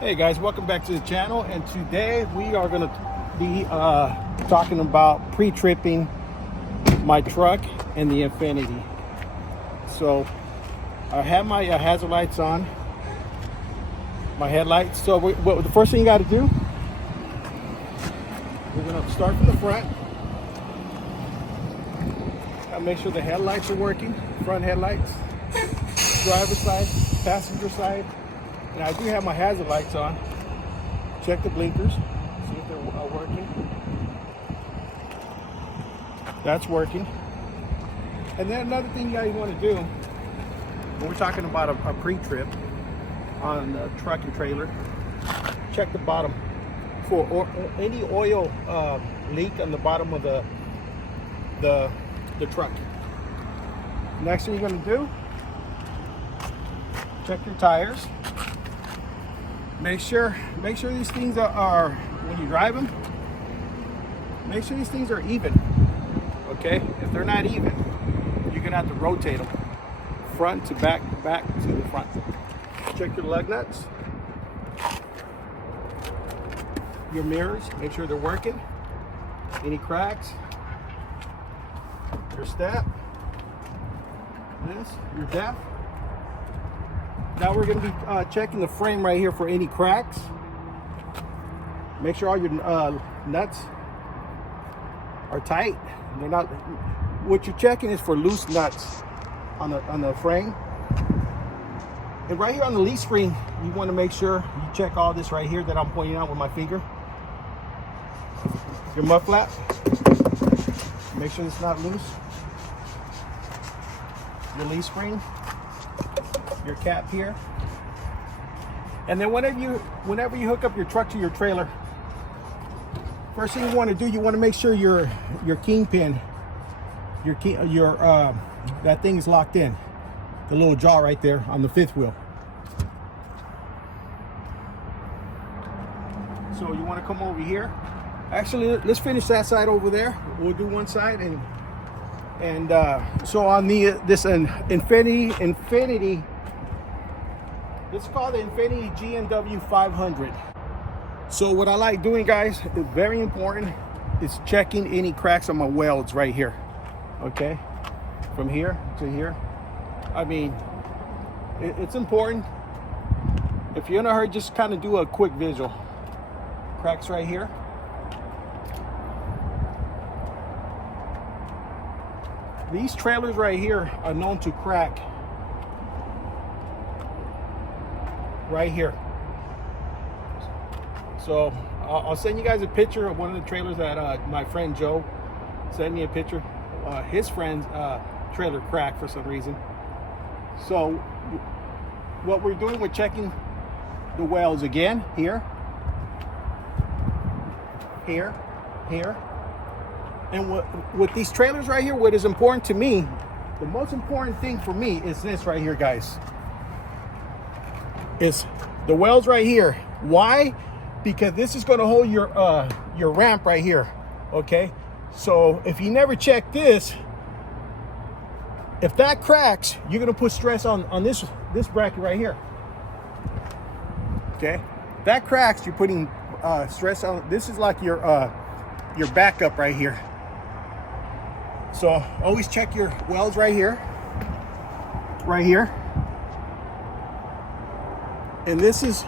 Hey guys, welcome back to the channel, and today we are going to be talking about pre-tripping my truck and the Infinity. So I have my hazard lights on, my headlights. So the first thing you got to do, we're going to start from the front. I'll make sure the headlights are working, front headlights, driver's side, passenger side. And I do have my hazard lights on. Check the blinkers, see if they're working. That's working. And then another thing you guys want to do, when we're talking about a pre-trip on the truck and trailer, check the bottom for any oil leak on the bottom of the truck. Next thing you're going to do, check your tires. Make sure these things are when you drive them, make sure these things are even. Okay, if they're not even, you're gonna have to rotate them front to back to the front. Check your lug nuts, your mirrors, make sure they're working. Any cracks, your step, your depth. Now we're going to be checking the frame right here for any cracks. Make sure all your nuts are tight. They're not. What you're checking is for loose nuts on the frame. And right here on the leaf spring, you want to make sure you check all this right here that I'm pointing out with my finger. Your mud flap. Make sure it's not loose. Your leaf spring. Your cap here. And then whenever you hook up your truck to your trailer, first thing you want to do, you want to make sure your kingpin, that thing is locked in, the little jaw right there on the fifth wheel. So you want to come over here. Actually, let's finish that side over there. We'll do one side, and so on this Infinity. It's called the Infinity GNW 500. So what I like doing, guys, is very important, is checking any cracks on my welds right here. Okay, from here to here. I mean, it's important. If you're in a hurry, just kind of do a quick visual. Cracks right here. These trailers right here are known to crack right here. So I'll send you guys a picture of one of the trailers that my friend Joe sent me a picture. His friend's trailer cracked for some reason. So what we're doing, we're checking the welds again, here, and with these trailers right here, what is important to me, the most important thing for me is this right here, guys. Is the welds right here. Why? Because this is going to hold your ramp right here. Okay, so if you never check this, if that cracks, you're going to put stress on this bracket right here. Okay, if that cracks, you're putting stress on. This is like your backup right here. So always check your welds right here, and this is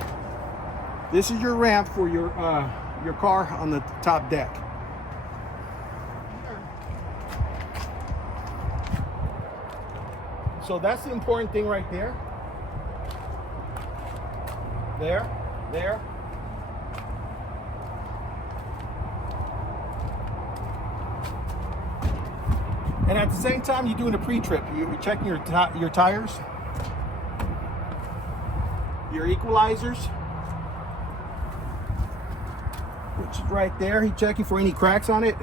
your ramp for your car on the top deck. So that's the important thing right there. There. And at the same time, you're doing a pre-trip. You're checking your tires, your equalizers, which is right there. He's checking for any cracks on it.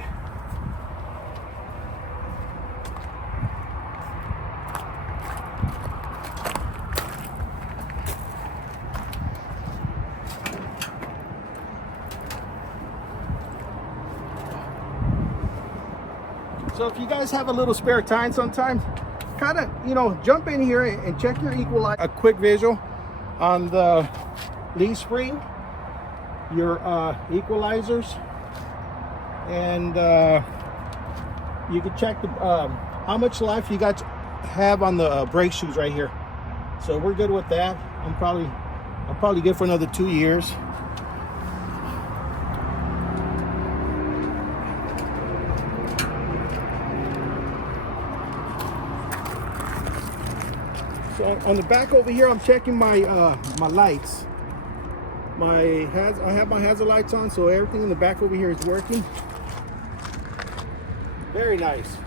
So if you guys have a little spare time sometimes, kind of, jump in here and check your equalizer. A quick visual on the leaf spring, your equalizers, and you can check the how much life you got have on the brake shoes right here. So we're good with that. I'm probably good for another 2 years. So on the back over here, I'm checking my my lights. I have my hazard lights on, so everything in the back over here is working. Very nice.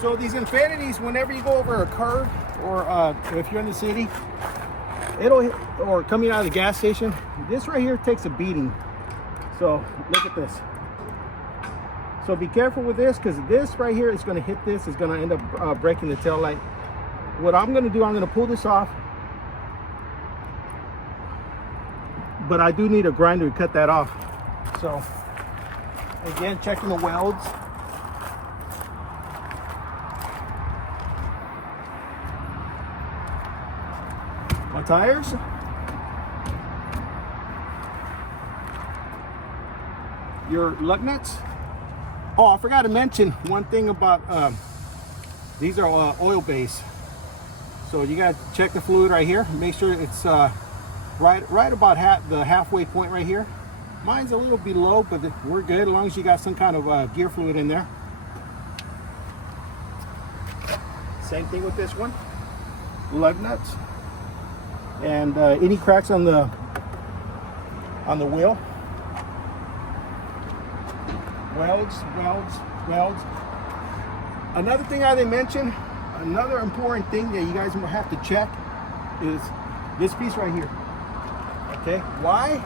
So these Infinities, whenever you go over a curve, or if you're in the city, or coming out of the gas station, this right here takes a beating. So look at this. So be careful with this, because this right here is going to hit this, is going to end up breaking the tail light. What I'm going to do, I'm going to pull this off, but I do need a grinder to cut that off. So again, checking the welds. My tires. Your lug nuts. Oh, I forgot to mention one thing about these are oil based. So you got to check the fluid right here. Make sure it's right about the halfway point right here. Mine's a little below, but we're good as long as you got some kind of gear fluid in there. Same thing with this one. Lug nuts. And any cracks on the wheel. Welds. Another thing I didn't mention, another important thing that you guys will have to check is this piece right here. Okay, why?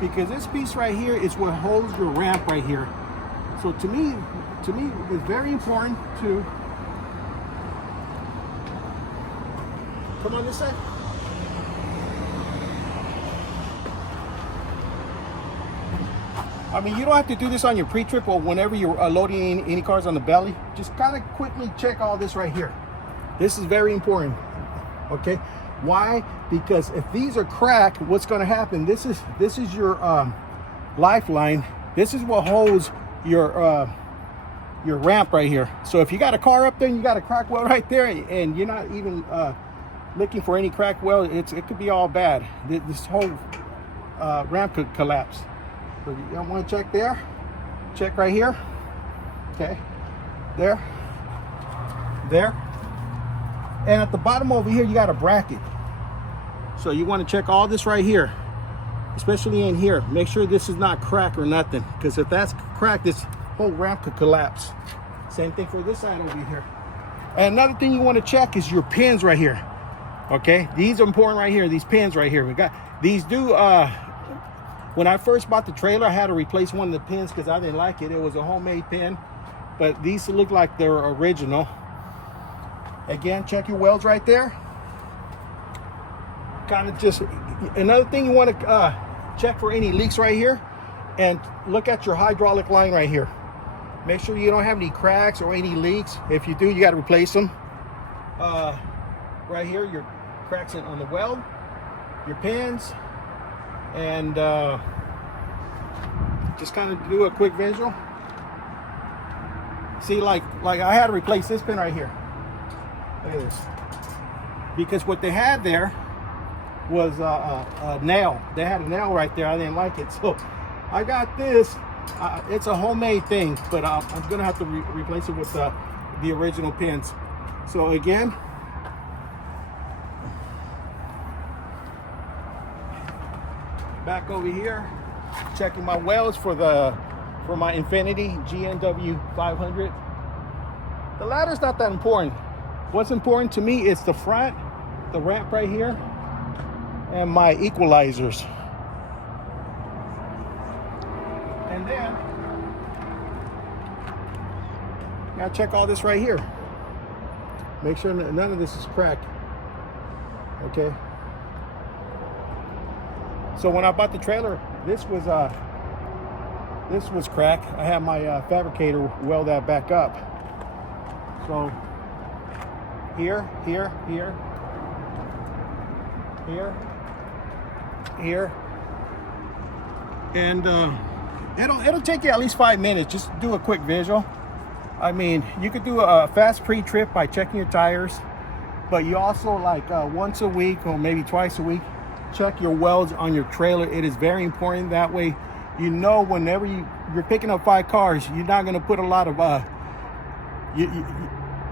Because this piece right here is what holds your ramp right here. So to me, it's very important to come on this side. I mean, you don't have to do this on your pre-trip or whenever you're loading any cars on the belly. Just kind of quickly check all this right here. This is very important, okay? Why? Because if these are cracked, what's going to happen? This is your lifeline. This is what holds your ramp right here. So if you got a car up there and you got a crack weld right there, and you're not even looking for any crack weld, it could be all bad. This whole ramp could collapse. So you don't want to check there. Check right here. Okay. There. And at the bottom over here, you got a bracket. So you want to check all this right here, especially in here. Make sure this is not cracked or nothing, because if that's cracked, this whole ramp could collapse. Same thing for this side over here. And another thing you want to check is your pins right here. Okay, these are important right here. These pins right here. We got these when I first bought the trailer, I had to replace one of the pins because I didn't like it. It was a homemade pin, but these look like they're original. Again, check your welds right there. Kind of just another thing you want to check for any leaks right here, and look at your hydraulic line right here. Make sure you don't have any cracks or any leaks. If you do, you got to replace them. Right here, your cracks on the weld, your pins. And just kind of do a quick visual. See, like I had to replace this pin right here. Look at this. Because what they had there was a nail. They had a nail right there. I didn't like it, so I got this. It's a homemade thing, but I'm gonna have to replace it with the original pins. So again, back over here, checking my welds for my Infinity GNW 500. The ladder's not that important. What's important to me is the front, the ramp right here, and my equalizers. And then now check all this right here. Make sure none of this is cracked. Okay. So when I bought the trailer, this was cracked. I had my fabricator weld that back up. So here, here, and it'll take you at least 5 minutes. Just do a quick visual. I mean, you could do a fast pre-trip by checking your tires, but you also, like, once a week or maybe twice a week, check your welds on your trailer. It is very important. That way, you know, whenever you're picking up 5 cars, you're not going to put a lot of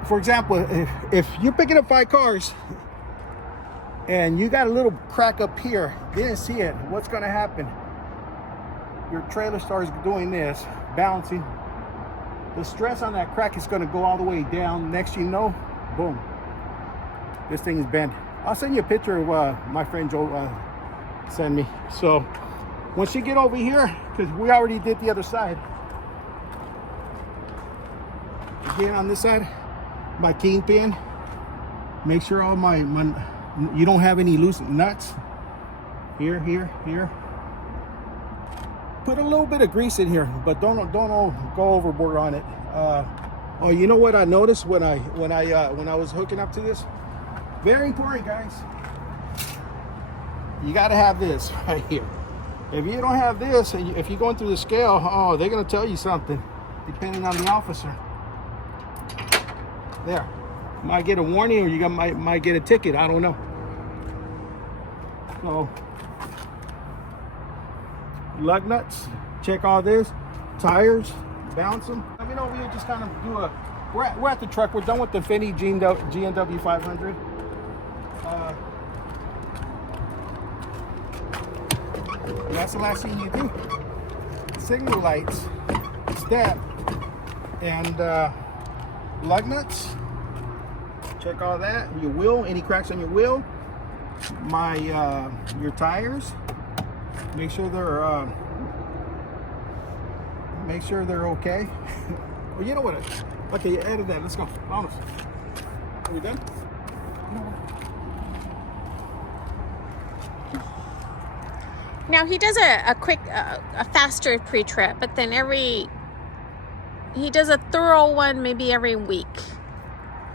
for example, if you're picking up 5 cars and you got a little crack up here, didn't see it, what's going to happen? Your trailer starts doing this, bouncing. The stress on that crack is going to go all the way down. Next you know, boom, this thing is bent. I'll send you a picture of my friend Joe sent me. So once you get over here, because we already did the other side, again on this side, my kingpin, make sure all my you don't have any loose nuts. Here. Put a little bit of grease in here, but don't go overboard on it. Oh, you know what I noticed when I was hooking up to this? Very important, guys. You got to have this right here. If you don't have this, if you're going through the scale, oh, they're going to tell you something, depending on the officer. There, might get a warning, or you might get a ticket. I don't know. So, lug nuts, check all this, tires, bounce them. I mean, over here, just kind of do a. We're at the truck. We're done with the Infiniti GNW 500. That's the last thing you do. Signal lights, step, and lug nuts. Check all that. Your wheel, any cracks on your wheel. Your tires. Make sure they're okay. Well, you know what? Okay, you added that. Let's go. Vamos. Are we done? Now he does a quick, a faster pre-trip, but then he does a thorough one maybe every week.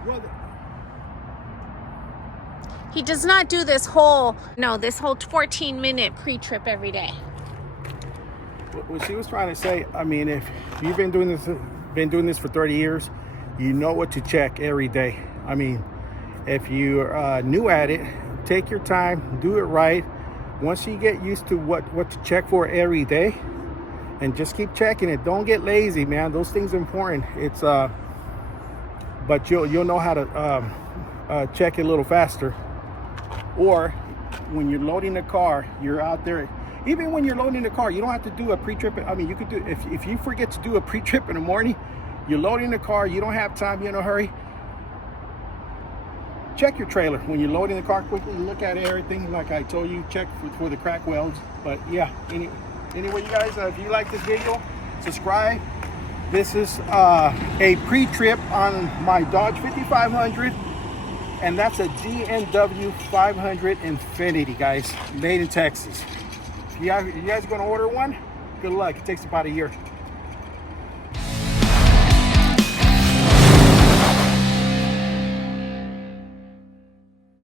Well, he does not do this whole 14-minute pre-trip every day. what she was trying to say, I mean, if you've been doing this for 30 years, you know what to check every day. I mean, if you're new at it, take your time, do it right. Once you get used to what to check for every day, and just keep checking it. Don't get lazy, man. Those things are important. It's but you'll know how to check it a little faster. Or when you're loading the car, you're out there. Even when you're loading the car, you don't have to do a pre-trip. I mean, you could do, if you forget to do a pre-trip in the morning, you're loading the car, you don't have time, you're in a hurry. Check your trailer when you're loading the car quickly. Look at everything, like I told you. Check for the crack welds. But yeah, anyway, you guys, if you like this video, subscribe. This is a pre-trip on my Dodge 5500, and that's a GNW 500 Infiniti, guys, made in Texas. If you guys are going to order one, good luck. It takes about a year.